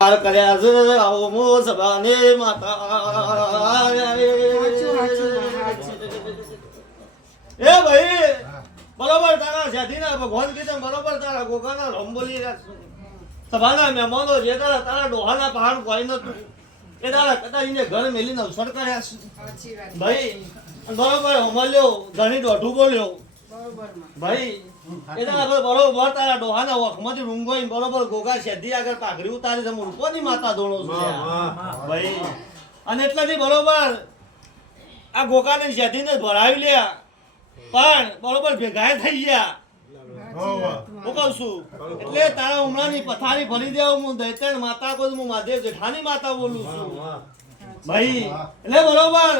કર્યા છે આવો મો સભાને માતા એ ભાઈ બરોબર તારા જાતિના ભગવાન કીધું બરોબર તારા ગોગાના રંબોલી સભાના મહેમાનો જે તારા ડોહાના પહાડ કોઈ નતું એ તારા કદાચને ઘર મેલીને અવસર કર્યા છે ભાઈ બરોબર હમલ્યો ઘણી દોઢું બોલ્યો ભાઈ એ તારા બરોબર તારા ડોહાના વખમાંથી રૂંગોઈ બરોબર ગોગા શેધી આગળ પાઘડી ઉતારી છે મૂર્ખોની માતા ધોણો છું ભાઈ અને એટલાથી બરોબર આ ગોગાને શેધીને ભરાવી લ્યા પણ બરોબર ભેગા થઈ ગયા હું કહું છું એટલે તારા ઉમરાની પથારી ભરી દેવ હું દૈતણ માતા કોઈ હું મહાદેવ જેઠાની માતા બોલું છું ભાઈ એટલે બરોબર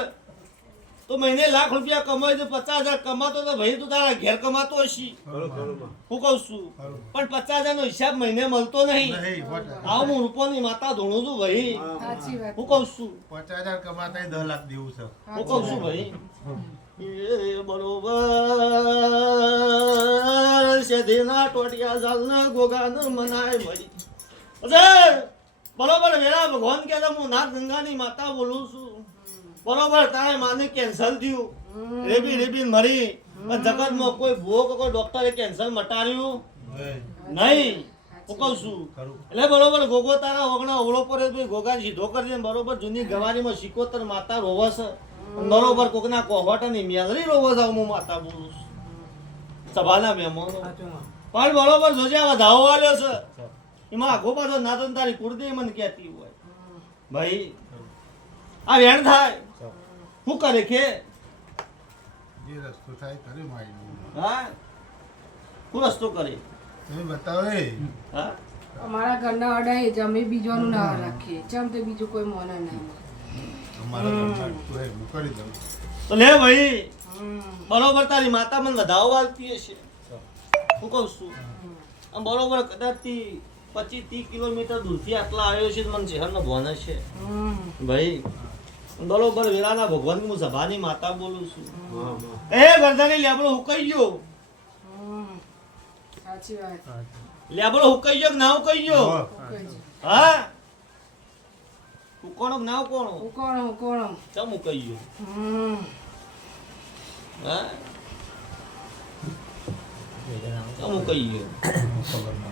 તો મહિને લાખ રૂપિયા કમાય તો 50,000 કમાતો તો ભાઈ તું તારા ઘેર કમાતો હશી હું કહું છું પણ 50,000 નો હિસાબ મહિને મળતો નહીં આવું હું રૂપોની માતા ધોણું છું ભાઈ હું કહું છું 50,000 કમાતા 10 લાખ દેવું છે હું કહું છું ભાઈ એ બરોબર શેધીના ટોટિયા જાલના ગોગાને મનાય મળી બરોબર વેરા ભગવાન કે હું નાથ ગંગાની માતા બોલું છું બરોબર તારે માને કેન્સર થયું રેબી મરી જગતમાં કોઈ ભોગ કોઈ ડોક્ટરે કેન્સર મટાડ્યું નહીં હું કહું છું એટલે બરોબર ગોગો તારા ઓગણા ઓળો પર ગોગા સીધો કરી બરોબર જૂની ગવારીમાં સિકોતર માતા રોવસ બરોબર કોકના કોહવાટાની મેલરી રોવસ હું માતા બોલું છું સભાના મહેમાનો પણ બરોબર જોજે આ વધાવો વાળ્યો છે એમાં આખો પાછો નાતન તારી કુળદેવી મને કહેતી હોય ભાઈ આ વેણ થાય શું કરે કે જે રસ્તો થાય કરે મારી હા શું રસ્તો કરે તમે બતાવે હા અમારા ઘરના અડાય જમે બીજોનું ના રાખીએ ચમ તે બીજું કોઈ મોને ના અમારા ઘરમાં તો હે હું કરી દઉં તો લે ભાઈ બરોબર તારી માતા મને વધાવો વાળતી હશે હું કહું છું આમ બરોબર કદાચથી 25-30 કિલોમીટર દૂરથી આટલા આવ્યો છે મને શહેરનો ભોન છે ભાઈ બરોબર વેરાના ભગવાન હું સભાની માતા બોલું છું એ ગરદાની લેબડો હુકાઈ ગયો સાચી વાત લેબડો હુકાઈ ગયો કે ના હુકાઈ ગયો હા કોણ નાવ કોણ કોણ ચમ હુકાઈ ગયો હા ચમ હુકાઈ ગયો